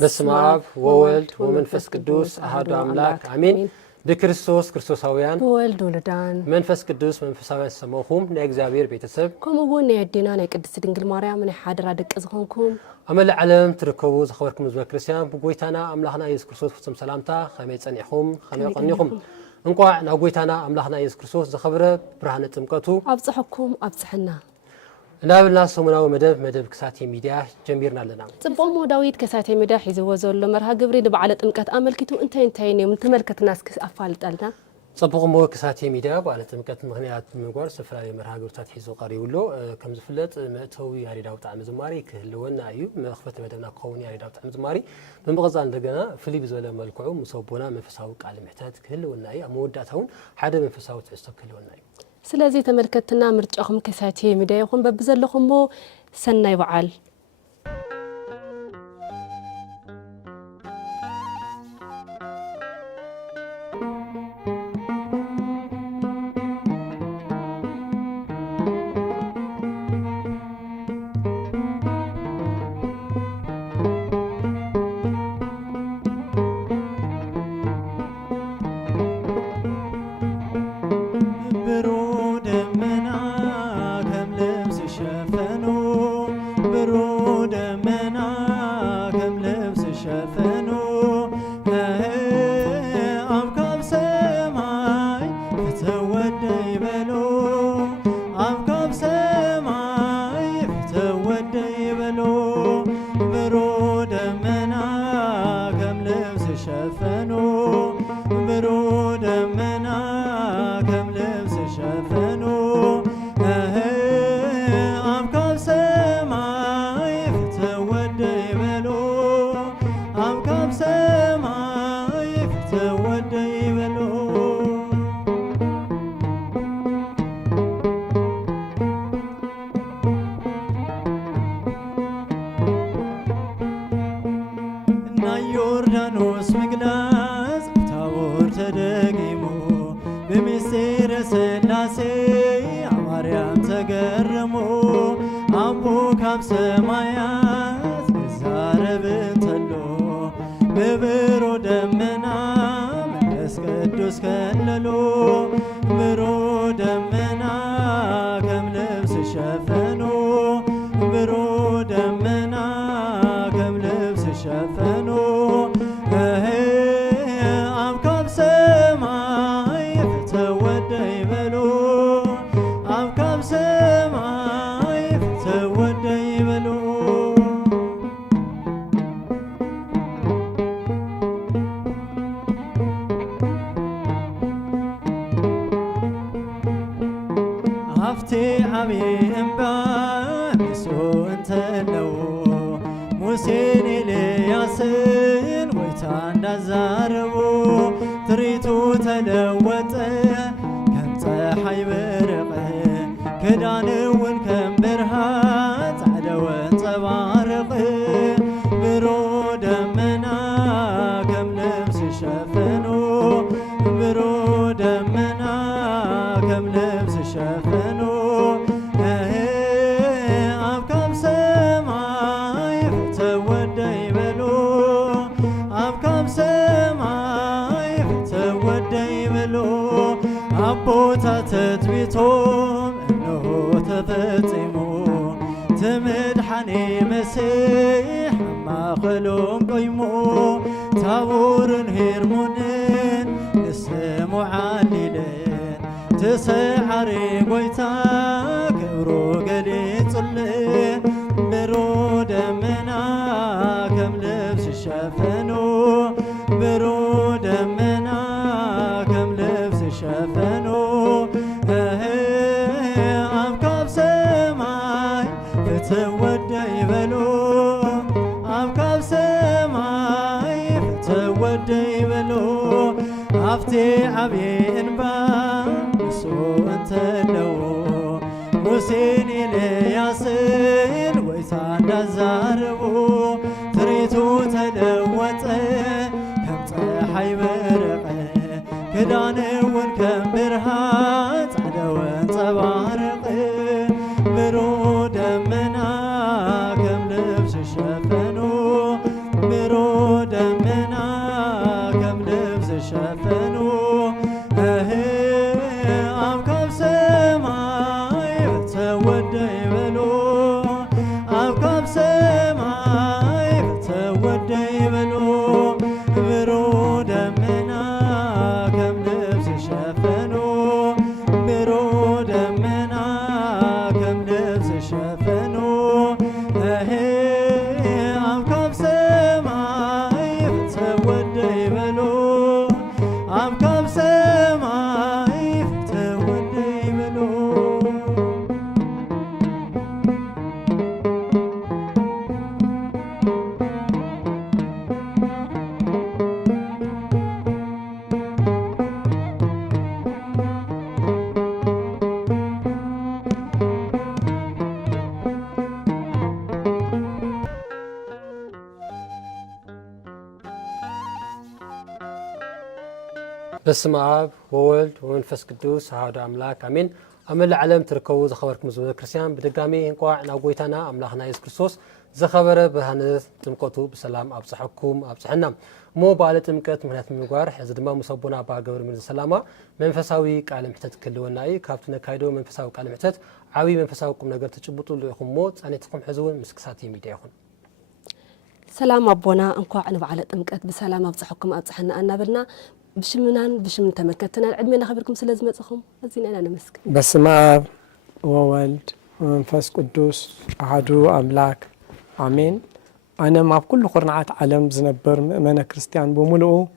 بسم الله وولد ومنفس قدوس أحد أملاك آمين بكريستوس كريستوساويان بولد ولدان منفس قدوس منفساويان سموهم نأجزابير بيتسب كم أقول نيدينا نقدس دينجل مريم من حاضر هذاك أزهونكم أمل العالم تركوا زخوركم زوا كريستيان بقويتنا أملاحنا يسوع كريستوس فسم سلامتا خميس أنيحهم خميس قنيهم انقوا نقويتنا أملاحنا يسوع كريستوس زخبره برهانة تمكتو أبصحكم أبصحنا نابلنا سمونا ومدب كساتي ميديا جميرنا لنا صبوا داويد كساتي ميديا حيزوزوا له مرها قبري دبعلة أمكت أملكتو أنتين من تملكت ناس أفعلت ألنا صبوا مو كساتي ميديا بعلة أمكت مغنيات من قار سفراي مرها قبرتات حيزو قريولو كم زفلت مأتوي ياري داوت عم زماري كهلونا أيوب مخفت مدبنا قوني ياري داوت عم زماري من بغزان دقنا فيلي بزولا ملكعو مصوبونا من فساوق على محتاج كهلونا أي موداتهم حدا من فساوق تعستو كهلونا أي سلازي تملكتنا مرجعهم كساتي ميديا يكون ببزلهم مو سنة يبعال برو دمنا كم لبس شفنو برو دمنا كم لبس شفنو أم كم سماي بتودي بلو أم كم سماي بتودي بلو برو دمنا كم لبس شفنو برو دمنا كم لبس شفنو أم كم سماي بتودي بلو أم كم سماي بتودي بلو بسم آب وولد ومنفس قدوس هذا أملاك أمين أمل العالم تركوا زخبركم زوج كريستيان بدقامي إنقاع ناقويتنا أملاخنا يسوع كريستوس زخبره بهنس تمقتوا بسلام أبصحكم أبصحنا مو بالة تمكت مهنات مقار حزد ما مصبونا باقور من السلامة منفساوي كعلم حتت كلونا أي كابتنا كايدو منفساوي كعلم حتت عاوي منفساوكم نقدر تجبطوا لكم موت أنا تقوم حزون مسكساتي ميدياهم سلام أبونا أنقاع نبعلة تمكت بسلام أبصحكم أبصحنا أنا بلنا بشمنان بشمن تمكتنا عدمنا خبركم سلازم تصخم أزين أنا نمسك بسم آب وولد ومنفس قدوس أحدو أملاك آمين أنا ما بكل قرنعات عالم زنبر مؤمنة كريستيان بملؤه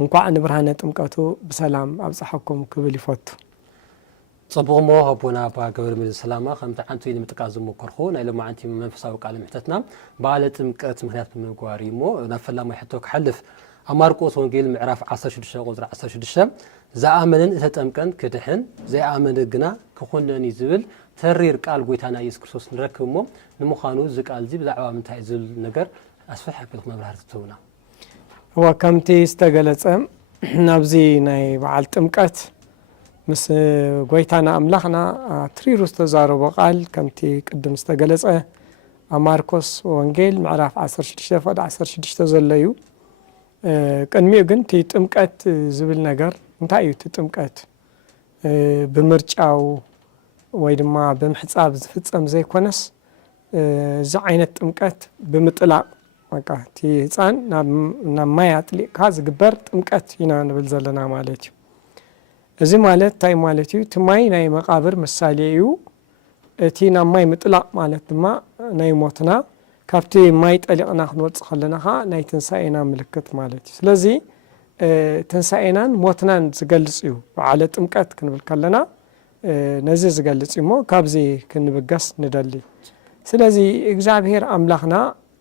انقاع نبرهانة تمكتو بسلام أبصحكم كبلي فوتو صبغ مو هبونا باقور من السلامة خمت عنتو يلي متقازم مكرخون إلا ما عنتي منفساوك على محتتنا بعلة مكت مهنات من مقواريمو نفلا ما يحطوك حلف أماركوس ونجيل معرف 16 غزر 16 زآمنن إتتأمكن كدحن زي آمن الجنا كخوننا نزول ترير قال قويتانا يسوع كريستوس نركبهم نمخانو زك قال زي بزعوا من تعزل نجر أسفح حبيتنا برهرتونا هو كمتي استقلت نبزي ناي بعل تمكت مس قويتانا أملاخنا تريروس تزارو بقال كمتي قدم استقلت أماركوس ونجيل معرف 16 فد 16 زليو قدمي ግን ጥምቀት ዝብል ነገር እንታይ እዩ ጥምቀት ብምርጫው ወይ ድማ ብምሕጻብ ዝፍጸም ዘይኮነስ እዚ ዓይነት ጥምቀት ብምጥላቅ በቃ እቲ ህፃን ናብ ማይ አጥሊቅካ ዝግበር ጥምቀት ኢና ንብል ዘለና ማለት እዩ እዚ ማለት እንታይ ማለት እዩ እቲ ማይ ናይ መቃብር ምሳሌ እዩ እቲ ናብ ማይ ምጥላቅ ማለት ድማ ናይ ሞትና ካብቲ ማይ ጠሊቅና ክንወጽእ ከለናኻ ናይ ትንሳኤና ምልክት ማለት እዩ ስለዚ ትንሳኤናን ሞትናን ዝገልጽ እዩ በዓለ ጥምቀት ክንብል ከለና ነዚ ዝገልጽ እዩ ሞ ካብዚ ክንብገስ ንደሊ ስለዚ እግዚአብሔር አምላኽና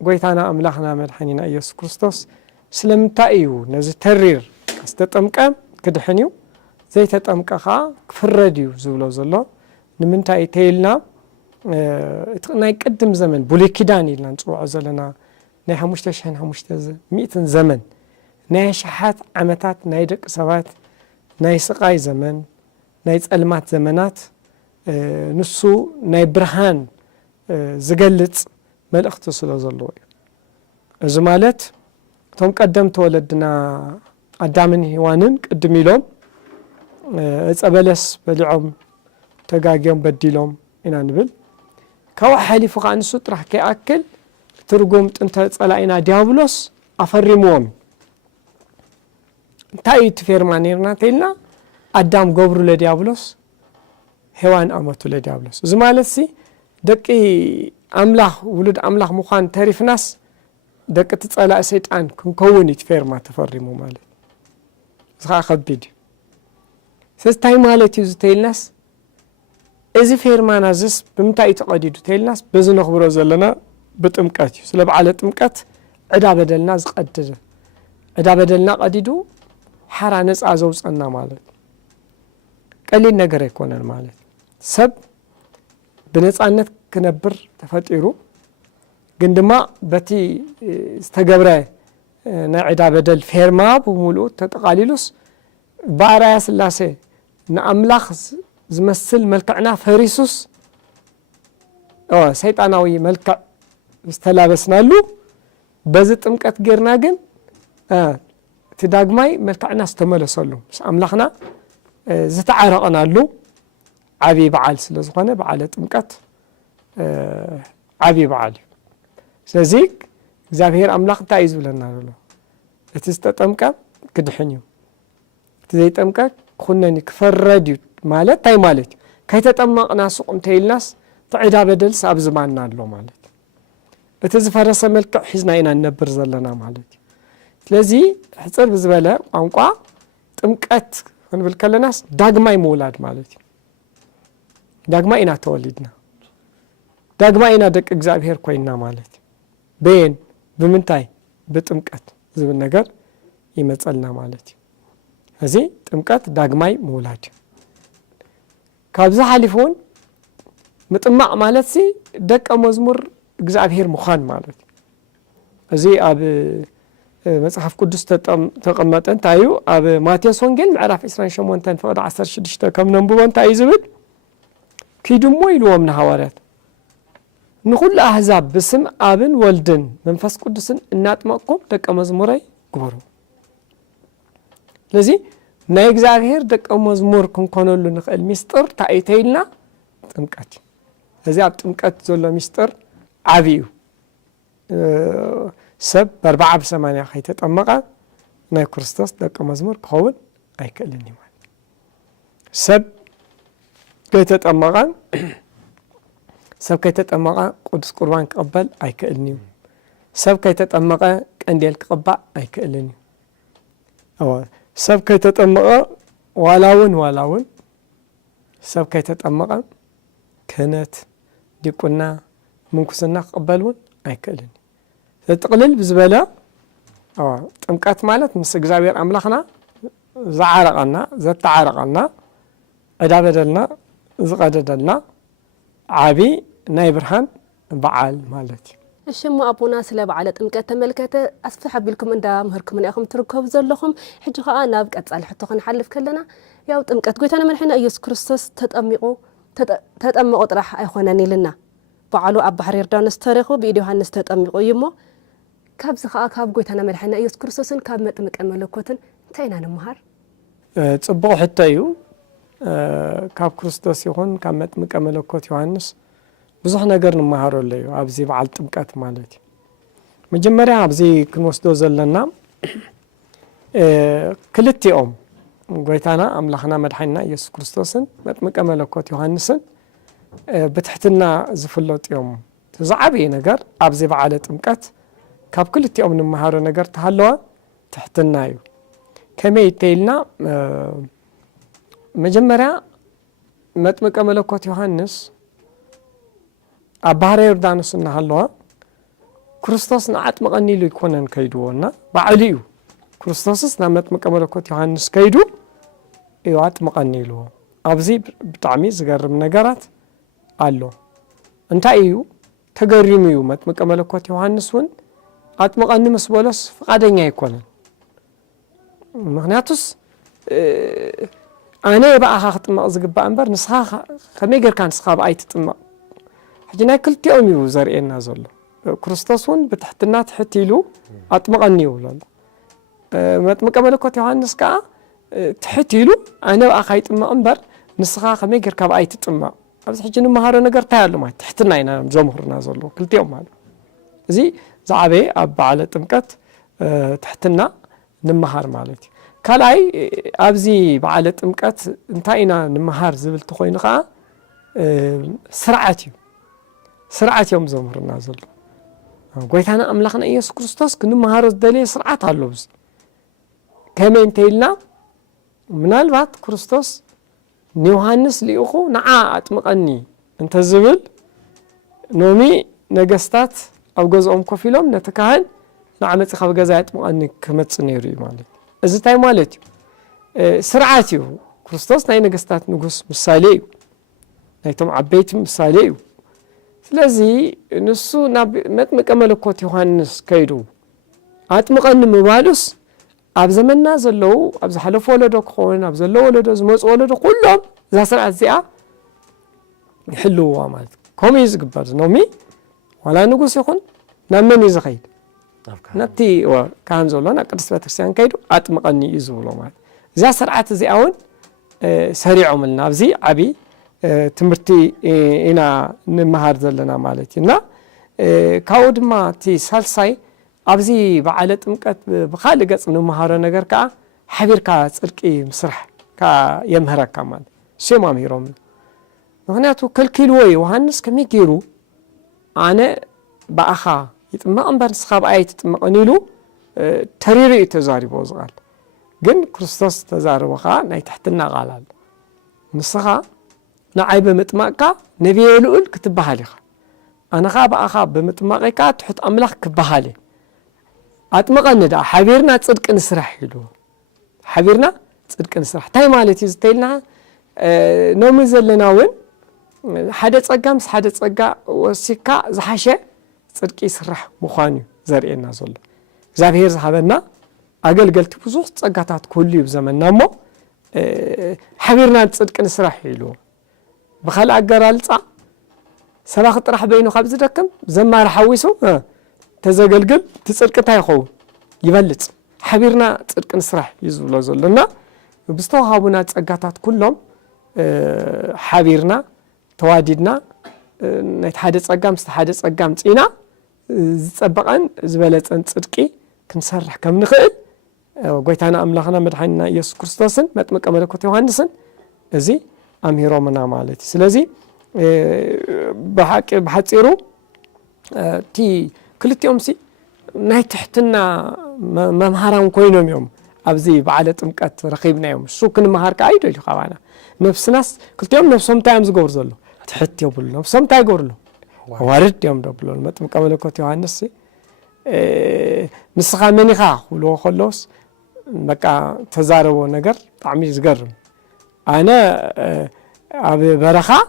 ጎይታና አምላኽና መድኃኒና ኢየሱስ ክርስቶስ ስለምንታይ እዩ ነዚ ተሪር ዝተጠምቀ ክድሕን እዩ ዘይተጠምቀኻ ክፍረድ እዩ ዝብሎ ዘሎ ንምንታይ ተይልና ናይ ቅድም ዘመን ብሉይ ኪዳን ኢልና ንጽውዖ ዘለና ናይ 5500 ዘመን ናይ ሸሓት ዓመታት ናይ ደቂ ሰባት ናይ ስቃይ ዘመን ናይ ጸልማት ዘመናት ንሱ ናይ ብርሃን ዝገልጽ መልእኽቲ ስለ ዘለዎ እዩ እዚ ማለት እቶም ቀደምቲ ወለድና አዳምን ሔዋንን ቅድም ኢሎም ዕፀ በለስ በሊዖም ተጋጊዮም በዲሎም ኢና ንብል ካብ ሓሊፉ ከዓ ንሱ ጥራሕ ከይኣክል ትርጉም ጥንተ ጸላኢና ዲያብሎስ ኣፈሪምዎም እንታይ እቲ ፌርማ ነርና ተይልና አዳም ገብሩ ለዲያብሎስ ሔዋን ኣመቱ ለዲያብሎስ እዚ ማለት ሲ ደቂ አምላኽ ውሉድ አምላኽ ምዃን ተሪፍናስ ደቂ ተጸላኢ ሰይጣን ክንከውን እቲ ፌርማ ተፈሪሙ ማለት ዝኻ ከቢድ ስስታይ ማለት እዩ ዝተይልናስ እዚ ፌርማና ዝስ ብምንታይ ተቀዲዱ ተይልናስ በዚ ነኽብሮ ዘለና ብጥምቀት እዩ ስለ በዓለ ጥምቀት ዕዳ በደልና ዝቀደደ ዕዳ በደልና ቀዲዱ ሓራ ነፃ ዘውፀና ማለት ቀሊል ነገር አይኮነን ማለት ሰብ በነፃነት ክነብር ተፈጢሩ ግን ድማ በቲ ዝተገብረ ናይ ዕዳ በደል ፌርማ ብሙሉኡ ተጠቃሊሉስ ባርያ ስላሴ ንአምላኽ ዝመስል መልክዕና ፈሪሱስ ሰይጣናዊ መልክዕ ዝተላበስናሉ በዚ ጥምቀት ጌርና ግን ትዳግማይ መልክዕና ዝተመለሰሉ ምስ ኣምላኽና ዝተዓረቐናሉ ዓብይ በዓል ስለ ዝኾነ በዓለ ጥምቀት ዓብይ በዓል እዩ። ስለዚ እግዚአብሔር ኣምላኽ እንታይ እዩ ዝብለና ዘሎ? እቲ ዝተጠምቀ ክድሕን እዩ፣ እቲ ዘይጠምቀ ክኹነን እዩ፣ ክፈረድ እዩ ማለት እንታይ ማለት እዩ? ከይተጠመቕና ሱቕ እንተይልናስ ትዕዳ በደልስ ኣብ ዝባንና ኣሎ ማለት እዩ። እቲ ዝፈረሰ መልክዕ ሒዝና ኢና ንነብር ዘለና ማለት እዩ። ስለዚ ሕፅር ብዝበለ ቋንቋ ጥምቀት ክንብል ከለናስ ዳግማይ ምውላድ ማለት እዩ። ዳግማ ኢና ተወሊድና፣ ዳግማ ኢና ደቂ እግዚአብሔር ኮይንና ማለት እዩ። በየን ብምንታይ? ብጥምቀት ዝብል ነገር ይመፀልና ማለት እዩ። እዚ ጥምቀት ዳግማይ ምውላድ እዩ። ካብዚ ሓሊፉ እውን ምጥማቕ ማለት ሲ ደቀ መዝሙር እግዚአብሔር ምዃን ማለት እዩ። እዚ ኣብ መጽሓፍ ቅዱስ ተቐመጠ እንታይ እዩ? ኣብ ማቴዎስ ወንጌል ምዕራፍ 28 ፍቅዲ 16 ከም ነንብቦ እንታይ እዩ ዝብል? ኪድሞ ኢልዎም ንሃዋርያት ንኹሉ ኣሕዛብ ብስም ኣብን ወልድን መንፈስ ቅዱስን እናጥመቅኩም ደቀ መዝሙረይ ግበሩ። ስለዚ ናይ እግዚአብሔር ደቀ መዝሙር ክንኮነሉ ንኽእል ሚስጥር እንታይ እዩ ተይልና? ጥምቀት እዩ። እዚ ኣብ ጥምቀት ዘሎ ሚስጥር ዓብይ እዩ። ሰብ ብ40 ብ80 ከይተጠመቐ ናይ ክርስቶስ ደቀ መዝሙር ክኸውን ኣይክእልን እዩ ማለት ሰብ ከይተጠመቐ ቅዱስ ቁርባን ክቕበል ኣይክእልን እዩ። ሰብ ከይተጠመቐ ቀንዴል ክቕባእ ኣይክእልን እዩ። ሰብ ከይተጠመቐ ዋላውን ሰብ ከይተጠመቐ ክህነት፣ ዲቁና፣ ምንኩስና ክቕበል እውን ኣይክእልን እዩ። ጥቕልል ብዝበለ ጥምቀት ማለት ምስ እግዚአብሔር ኣምላኽና ዝዓረቐና ዘተዓረቐና ዕዳ በደልና ዝቐደደልና ዓብይ ናይ ብርሃን በዓል ማለት እዩ። እሺ እሞ ኣቦና ስለ በዓለ ጥምቀት ተመልከተ ኣስፋሕ ኣቢልኩም እንዳምህርኩም ኢኹም ትርከቡ ዘለኹም። ሕጂ ከዓ ናብ ቀጻሊ ሕቶ ክንሓልፍ ከለና ያው ጥምቀት ጎይታና መድሓኒትና ኢየሱስ ክርስቶስ ተጠሚቑ ጥራሕ ኣይኮነን ኢልና በዓሉ ኣብ ባሕሪ ዮርዳኖስ ተረኺቡ ብኢድ ዮሃንስ ተጠሚቑ እዩ እሞ ካብዚ ከዓ ካብ ጎይታና መድሓኒትና ኢየሱስ ክርስቶስን ካብ መጥምቀ መለኮትን እንታይ ኢና ንምሃር? ጽቡቕ ሕቶ እዩ። ካብ ክርስቶስ ይኹን ካብ መጥምቀ መለኮት ዮሃንስ ብዙሕ ነገር ንምሃረሉ እዩ ኣብዚ በዓል ጥምቀት ማለት እዩ። መጀመርያ ኣብዚ ክንወስዶ ዘለና ክልቲኦም ጎይታና ኣምላኽና መድሓኒትና ኢየሱስ ክርስቶስን መጥምቀ መለኮት ዮሃንስን ብትሕትና ዝፍለጡ እዮም። ዝዓበየ ነገር ኣብዚ በዓለ ጥምቀት ካብ ክልቲኦም ንምሃሮ ነገር ተሃለወ ትሕትና እዩ። ከመይ ተይልና መጀመርያ መጥምቀ መለኮት ዮሃንስ ኣብ ባሕረ ዮርዳኖስ እናሃለወ ክርስቶስ ንኣጥምቐኒ ኢሉ ይኮነን ከይድዎና ባዕሉ እዩ። ክርስቶስስ ናብ መጥምቀ መለኮት ዮሃንስ ከይዱ እዩ ኣጥምቐኒ ኢልዎ። ኣብዚ ብጣዕሚ ዝገርም ነገራት ኣሎ። እንታይ እዩ? ተገሪሙ እዩ መጥምቀ መለኮት ዮሃንስ እውን ኣጥምቐኒ ምስ በሎስ ፈቃደኛ ኣይኮነን። ምክንያቱስ ኣነ የባእኻ ክጥመቕ ዝግባእ እምበር ንስኻ ከመይ ጌርካ ንስኻ ብኣይ ትጥመቕ? ሕጂ ናይ ክልቲኦም እዩ ዘርእየና ዘሎ። ክርስቶስ እውን ብትሕትና ትሕት ኢሉ ኣጥምቐኒ ይብሎ ኣሎ። መጥምቀ መለኮት ዮሃንስ ከዓ ትሕት ኢሉ ኣነ ብኣኻ ይጥመቕ እምበር ንስኻ ከመይ ጌርካ ብኣይ ትጥመቕ? ኣብዚ ሕጂ ንምሃሮ ነገር እንታይ ኣሎ ማለት ትሕትና ኢና ዘምህሩና ዘሎ ክልቲኦም ማለት እዚ ዝዓበየ ኣብ በዓለ ጥምቀት ትሕትና ንምሃር ማለት እዩ። ካልኣይ ኣብዚ በዓለ ጥምቀት እንታይ ኢና ንምሃር ዝብል ተኾይኑ ከዓ ስርዓት እዩ። ስርዓት እዮም ዘምህሩና ዘሎ። ጎይታና ኣምላኽና ኢየሱስ ክርስቶስ ክንምሃሮ ዝደለየ ስርዓት ኣሎ። ብዚ ከመይ እንተይልና ምናልባት ክርስቶስ ንዮሃንስ ልኢኹ ንዓ ኣጥምቐኒ እንተዝብል ኖሚ ነገስታት ኣብ ገዝኦም ኮፍ ኢሎም ነቲ ካህን ንዓ መፂኻ ኣብ ገዛ ኣጥምቐኒ ክመፅእ ነይሩ እዩ ማለት እዩ። እዚ እንታይ ማለት እዩ? ስርዓት እዩ። ክርስቶስ ናይ ነገስታት ንጉስ ምሳሌ እዩ፣ ናይቶም ዓበይቲ ምሳሌ እዩ። ስለዚ ንሱ ናብ መጥምቀ መለኮት ዮሃንስ ከይዱ ኣጥምቐኒ ምባሉስ ኣብ ዘመንና ዘለዉ ኣብ ዝሓለፈ ወለዶ ክኸውን ኣብ ዘሎ ወለዶ ዝመፁ ወለዶ ኩሎም እዛ ስርዓት እዚኣ ይሕልውዋ ማለት እዩ። كومي زقبر نومي ولا نقول يكون نمن يزخيد نبتي وكان زولنا قدس بتكسيان كيدو أطمقني يزولو مال إذا سرعت زي أون سريع ملنا بزي عبي تمرتي إنا نمهار زلنا مالتنا كاود ما تي سالساي أبزي بعلت مكت بخالق أصلا مهارة نجار كا حبير كا تلقي مسرح كا يمهرك كمان شيء ما ميروم مغنياتو كل كيلوي وهنس كمي كيرو أنا بأخا يتما أمبر سخاب آية يتما قنيلو تريري تزاري بوزغال جن كريستوس تزاري وخا ناي تحتنا غالال نسخا نعيب متماكا نبي يلول كتب بحاليخ أنا خاب أخا بمتماكا تحت أملاك كبحالي أتمقن دا حبيرنا تصدق نسرح يلو حبيرنا تصدق نسرح تاي مالتي زتيلنا نومي زلنا وين حدث أجامس حدث أجا وسكا زحشة صدق يسرح مخاني زرقنا زول زابير زحبنا أقل قلت بزوج أجاتات كل يوم زمننا مو حبيرنا تصدق نسرح يلو بخل أجرال صا سباق طرح بينه خبز ركم زمار حويسو تزقلقل تصدق تايخو يبلط حبيرنا تصدق نسرح يزولو زولنا بستوهابنا أجاتات كلهم حبيرنا تواددنا نتحدث أجام استحدث أجام تينا زبقان زبالة صدقي كنسرح كم نخيل وقيتنا أملاخنا مدحنا يسوع كريستوسن متمك ملكوت يوحنسن زي أميرو منا مالتي سلازي بحثيرو تي كلت يوم سي ناي تحتنا ممهران كوينوم يوم أبزي بعلة مكات رقيبنا يوم شو كن مهار كايدو اللي خوانا نفس ناس كلت يوم نفسهم تايمز جور زلو تحت يوبلو نفسهم تاي جور له وارد يوم دبلو متمك ملكوت يوحنس مسخا منيخا ولو خلص بقى تزاربو نجر طعمي زقرم أنا أبي برخا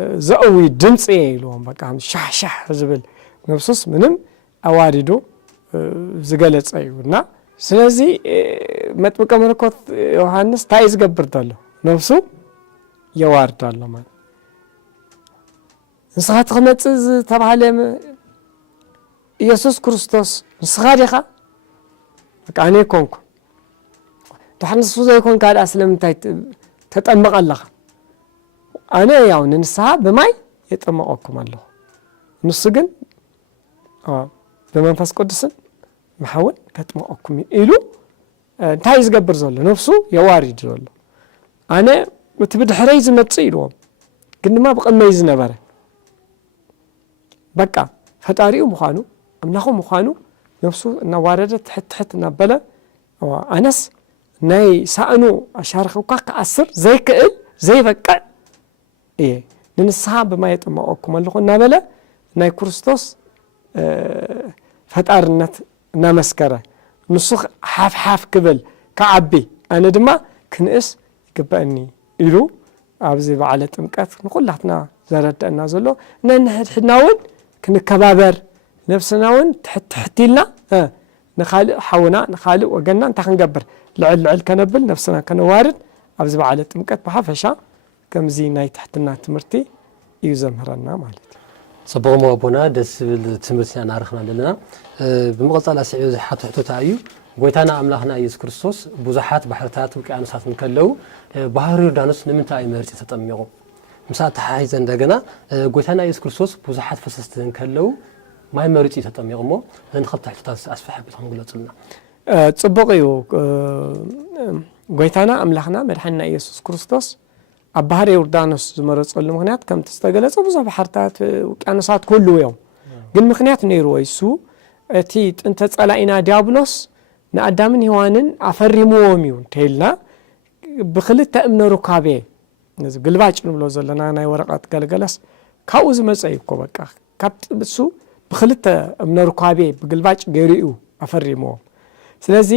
زقوي دمصي لهم بقى شح شح زبل نفسس منم أواردو زقلت أيونا سلازي متمك ملكوت يوحنس تايز قبرتله نفسه يوارد الله ما نسخات خمت تبع لهم يسوع كريستوس نسخاريخا كأني كونكو تحنس فوزا يكون قال أسلم تتأمق الله أنا ياون نسها بماي يتأمقكم الله نسجن بمنفس قدسن محاول تتأمقكم إلو تايز قبر زله نفسه يوارد زله أنا متبدأ حريز متصيلهم كنا ما بقى ميز نبره بقى فتاريو مخانو أمناخو مخانو نفسه نواردة تحت نبلا وأنس ناي سأنو أشارخو كاك أسر زي كأل زي بقى إيه ننسها بما يتمعوكم اللغو نبلا ناي كريستوس فتارنت نمسكره نسخ حاف قبل كعبي أنا دما كنقس يقبأني إلو أبزي بعلة مكات نقول لحنا زردنا زلو نحناون كنكبابر نفسناون تحتيلنا نخالق حونا نخالق وقلنا انت خنقبر لعل كنبل نفسنا كنوارد أبزي بعلة مكات بحفشا كم زينا تحتنا تمرتي يزمهرنا مالت صبغم وابونا دس بالتمرتي أنا عرفنا لنا بمقصة الأسعي زحات حتو تعيو قويتانا أملاخنا يسوع كريستوس بوزحات بحرتات وكأنسات مكلو بحر يردانوس نمنتا مرتي تطميقو مسات حايزن دغنا قويتانا يسوع كريستوس بوزحات فسستن كلو ما مرتي تطميقمو زنخط تحتات أسفح بتهم قلتلنا تصبقيو قويتانا أملاخنا مدحنا يسوع كريستوس بحر يردانوس زمرص له مغنيات كم تستغلص بوزح بحرتات وكأنسات كل يوم ግን ምክንያት ነይሩ ወይሱ እቲ ጥንተ ጸላኢና ዲያብሎስ ንአዳምን ሔዋንን አፈሪሞም ይሁን ተይልና ብክልተ እምነ ሩካቤ ነዚ ግልባጭ ንብሎ ዘለና ናይ ወረቀት ገልገለስ ካብኡ ዝመፀይ እኮ በቃ ካብሱ ብክልተ እምነ ሩካቤ ብግልባጭ ገሪኡ አፈሪሞም ስለዚ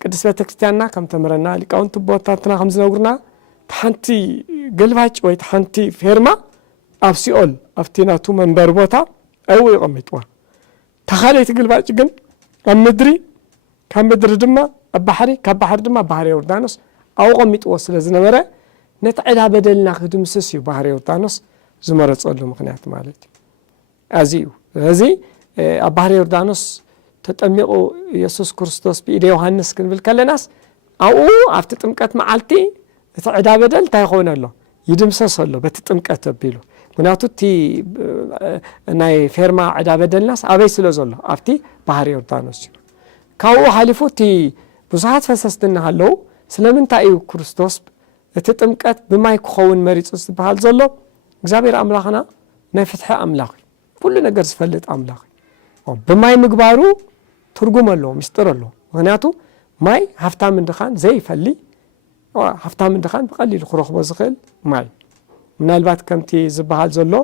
ቅድስት ቤተክርስቲያንና ከም ተምረና ሊቃውንት ቦታትና ከም ዝነግሩና ታንቲ ግልባጭ ወይ ታንቲ ፌርማ ኣብ ሲኦል ኣብቲናቱ መንበር ቦታ أو يقمطوا تخاليت قلباج جن أمدري كمدر دما البحري كبحر دما بحر يوردانوس أو قمطوا وصل زنورة نتعلها بدلنا خدم سسيو بحر يوردانوس ዝመረጸሉ ምክንያት ማለት ኣዝዩ እዚ ኣብ ባህሪ ዮርዳኖስ ተጠሚቑ ኢየሱስ ክርስቶስ ብኢደ ዮሐንስ ክንብል ከለናስ ኣብኡ ኣብቲ ጥምቀት መዓልቲ እቲ ዕዳ በደል እንታይ ይኸውን ኣሎ ይድምሰስ ኣሎ በቲ ጥምቀት ኣቢሉ ምክንያቱ እቲ ናይ ፌርማ ዕዳ በደልናስ ኣበይ ስለ ዘሎ ኣብቲ ባህሪ ዮርዳኖስ እዩ ካብኡ ሓሊፉ እቲ ብዙሓት ፈሰስቲ እናሃለዉ ስለምንታይ እዩ ክርስቶስ እቲ ጥምቀት ብማይ ክኸውን መሪፁ ዝበሃል ዘሎ እግዚአብሔር ኣምላኽና ናይ ፍትሒ ኣምላኽ ኩሉ ነገር ዝፈልጥ ኣምላኽ ብማይ ምግባሩ ትርጉም ኣለዎ ምስጢር ኣለዎ ምክንያቱ ማይ ሃፍታም እንድኻን ዘይፈሊ ሃፍታም እንድኻን ብቐሊሉ ክረኽቦ ዝኽእል ማይ ምናልባት ከምቲ ዝበሃል ዘሎ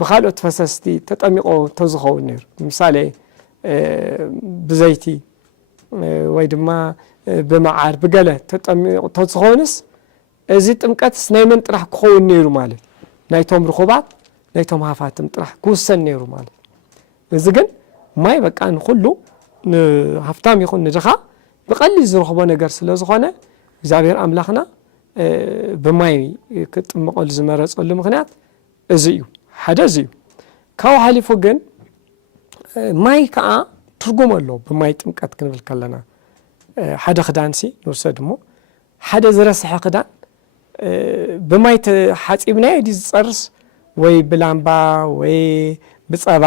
ብካልኦት ፈሰስቲ ተጠሚቆ ተዝኸውን ነይሩ ምሳሌ ብዘይቲ ወይ ድማ ብመዓር ብገለ ተጠሚቆ ተዝኾንስ እዚ ጥምቀትስ ናይ መን ጥራሕ ክኸውን ነይሩ ማለት ናይቶም ርኹባት ናይቶም ሃፋትም ጥራሕ ክውሰን ነይሩ ማለት እዚ ግን ማይ በቃ ንኩሉ ሃፍታም ይኹን ንድኻ ብቐሊል ዝረኽቦ ነገር ስለ ዝኾነ እግዚአብሔር ኣምላኽና ብማይ ክጥምቀሉ ዝመረፀሉ ምክንያት እዚ እዩ ሓደ እዚ እዩ ካብ ሓሊፉ ግን ማይ ከዓ ትርጉም ኣለዎ ብማይ ጥምቀት ክንብል ከለና ሓደ ክዳንሲ ንወሰድ እሞ ሓደ ዝረስሐ ክዳን ብማይ ሓፂብናዮ ዲ ዝፀርስ ወይ ብላምባ ወይ ብፀባ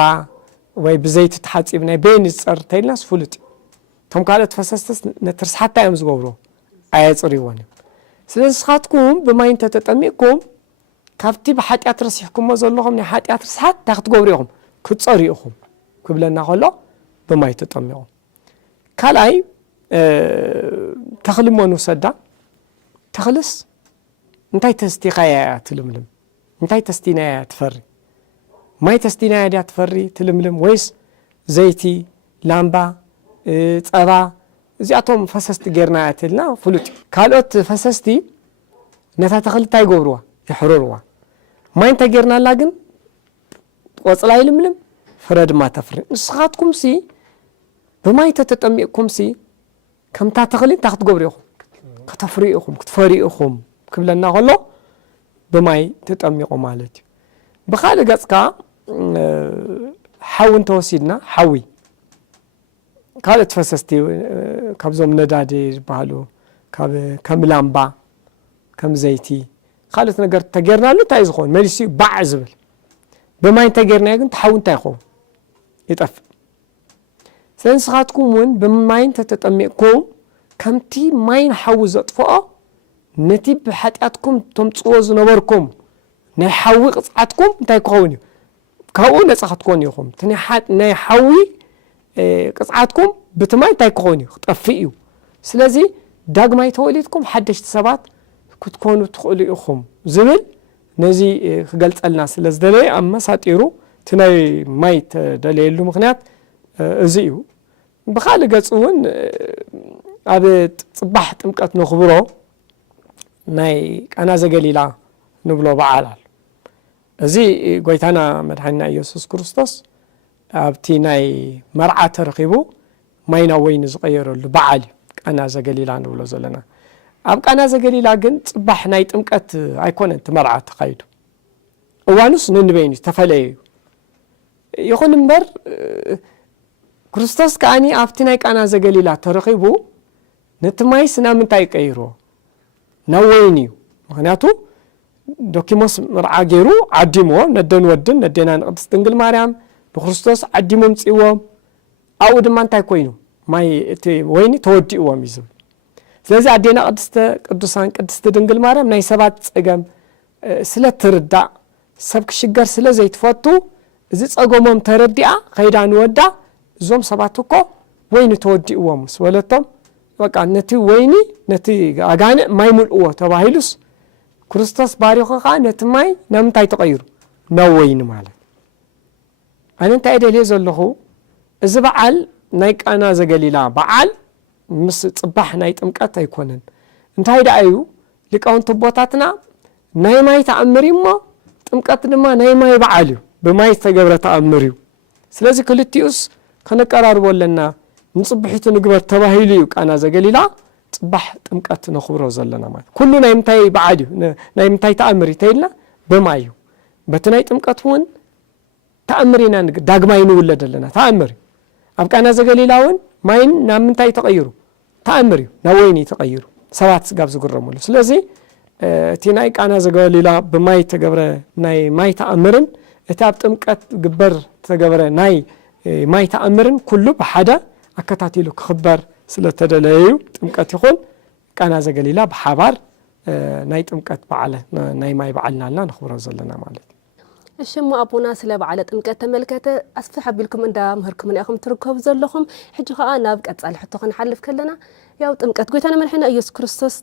ወይ ብዘይቲ ተሓፂብናዮ በይን ዝፀር ተይልናስ ፍሉጥ ቶም ካልኦት ፈሰስትስ ነቲ ርስሓታ እዮም ዝገብሮ ኣየፅርይዎን እዮም ስለዚ ንስኻትኩም ብማይ እንተተጠሚቕኩም ካብቲ ብሓጢኣት ረሲሕኩሞ ዘለኹም ናይ ሓጢኣት ርስሓት እንታይ ክትገብሩ ኢኹም ክትፀርዩ ኢኹም ክብለና ከሎ ብማይ ተጠሚቑም ካልኣይ ተኽሊ እሞ ንውሰዳ ተኽልስ እንታይ ተስቲኻያ ትልምልም እንታይ ተስቲናያ ትፈሪ ማይ ተስቲናያ ዲያ ትፈሪ ትልምልም ወይስ ዘይቲ ላምባ ፀባ እዚኣቶም ፈሰስቲ ጌርና ያትልና ፍሉጥ ካልኦት ፈሰስቲ ነታ ተኽሊ እንታይ ይገብርዋ ይሕርርዋ ማይ እንታይ ጌርናላ ግን ቆፅላ ይልምልም ፍረ ድማ ተፍሪ ንስኻትኩም ሲ ብማይ ተጠሚቕኩም ሲ ከምታ ተኽሊ እንታይ ክትገብሩ ኢኹም ከተፍሪ ኢኹም ክትፈሪ ኢኹም ክብለና ከሎ ብማይ ተጠሚቑ ማለት እዩ ብካልእ ገፅካ ሓዊ እንተወሲድና ሓዊ ካልኦት ፈሰስቲ ካብዞም ነዳዲ ዝበሃሉ ከም ላምባ ከም ዘይቲ ካልኦት ነገር ተጌርናሉ እንታይ ዝኸውን መሊሱ ባዕ ዝብል ብማይ እንተጌርናዮ ግን ተሓዊ እንታይ ይኸውን ይጠፍእ ስለዚ ንስኻትኩም እውን ብማይ እንተተጠሚቕኩም ከምቲ ማይ ንሓዊ ዘጥፍኦ ነቲ ብሓጢኣትኩም ተምፅዎ ዝነበርኩም ናይ ሓዊ ቅፅዓትኩም እንታይ ክኸውን እዩ ካብኡ ነፃ ክትኮኑ ኢኹም ናይ ሓዊ ቅፅዓትኩም ብቲ ማይ እንታይ ክኸውን እዩ ክጠፍእ እዩ ስለዚ ዳግማይ ተወሊድኩም ሓደሽቲ ሰባት ክትኮኑ ትኽእሉ ኢኹም ዝብል ነዚ ክገልፀልና ስለ ዝደለየ ኣብ መሳጢሩ እቲ ናይ ማይ ተደለየሉ ምክንያት እዚ እዩ ብካልእ ገፅ እውን ኣብ ፅባሕ ጥምቀት ነኽብሮ ናይ ቃና ዘገሊላ ንብሎ በዓል ኣሎ እዚ ጎይታና መድሓኒና ኢየሱስ ክርስቶስ ኣብቲ ናይ መርዓ ተረኺቡ ማይ ናብ ወይኒ ዝቀየረሉ በዓል እዩ ቃና ዘገሊላ ንብሎ ዘለና ኣብ ቃና ዘገሊላ ግን ፅባሕ ናይ ጥምቀት ኣይኮነን እቲ መርዓ ተኻይዱ እዋኑስ ንንበይኑ ተፈለየ እዩ ይኹን እምበር ክርስቶስ ከዓኒ ኣብቲ ናይ ቃና ዘገሊላ ተረኺቡ ነቲ ማይ ናብ ምንታይ ይቀይርዎ ናብ ወይኒ እዩ ምክንያቱ ዶኪሞስ መርዓ ገይሩ ዓዲምዎ ነደን ወድን ነዴና ንቅድስት ድንግል ማርያም ብክርስቶስ ዓዲሞም ፅዎም ኣብኡ ድማ እንታይ ኮይኑ ማይ እቲ ወይኒ ተወዲእዎም እዩ ዝብል ስለዚ ኣዴና ቅድስተ ቅዱሳን ቅድስቲ ድንግል ማርያም ናይ ሰባት ፀገም ስለ ትርዳእ ሰብ ክሽገር ስለ ዘይትፈቱ እዚ ፀገሞም ተረዲኣ ከይዳ ንወዳ እዞም ሰባት እኮ ወይኒ ተወዲእዎም ምስ ወለቶም በቃ ነቲ ወይኒ ነቲ ኣጋንእ ማይ ሙልእዎ ተባሂሉስ ክርስቶስ ባሪኹ ከዓ ነቲ ማይ ናብ ምንታይ ተቐይሩ ናብ ወይኒ ማለት ኣነ እንታይ ደልየ ዘለኹ እዚ በዓል ናይ ቃና ዘገሊላ በዓል ምስ ፅባሕ ናይ ጥምቀት ኣይኮነን እንታይ ደኣ እዩ ሊቃውንቲ ቦታትና ናይ ማይ ተኣምር እሞ ጥምቀት ድማ ናይ ማይ በዓል እዩ ብማይ ዝተገብረ ተኣምር እዩ ስለዚ ክልቲኡስ ከነቀራርቦ ኣለና ንፅብሒቱ ንግበር ተባሂሉ እዩ ቃና ዘገሊላ ፅባሕ ጥምቀት ነኽብሮ ዘለና ማለት ኩሉ ናይ ምንታይ በዓል እዩ ናይ ምንታይ ተኣምር እዩ ተይልና ብማይ እዩ በትናይ ጥምቀት ሆን ተአምሪና ዳግማይ ንውለደለና ተአምሪ ኣብ ቃና ዘገሊላውን ማይን ናብ ምንታይ ተቀይሩ ተአምሪ ናብ ወይኒ ተቀይሩ ሰባት ጋብ ዝግረሙሉ ስለዚ እቲ ናይ ቃና ዘገሊላ ብማይ ተገብረ ናይ ማይ ተአምርን እቲ ኣብ ጥምቀት ግበር ተገብረ ናይ ማይ ተአምርን ኩሉ በሓደ ኣከታቲሉ ክኽበር ስለተደለዩ ጥምቀት ይኹን ቃና ዘገሊላ በሓባር ናይ ጥምቀት በዓለ ናይ ማይ በዓልናልና ንኽብሮ ዘለና ማለት እሽሙ አቡና ስለ በዓለ ጥምቀት ተመልከተ ኣስፋ ሓቢልኩም እንዳ ምህርኩም ንያኹም ትርከቡ ዘለኹም ሕጂ ኸኣ ናብ ቀጻሊ ሕቶ ክንሓልፍ ከለና ያው ጥምቀት ጎይታና መድሓኒና ኢየሱስ ክርስቶስ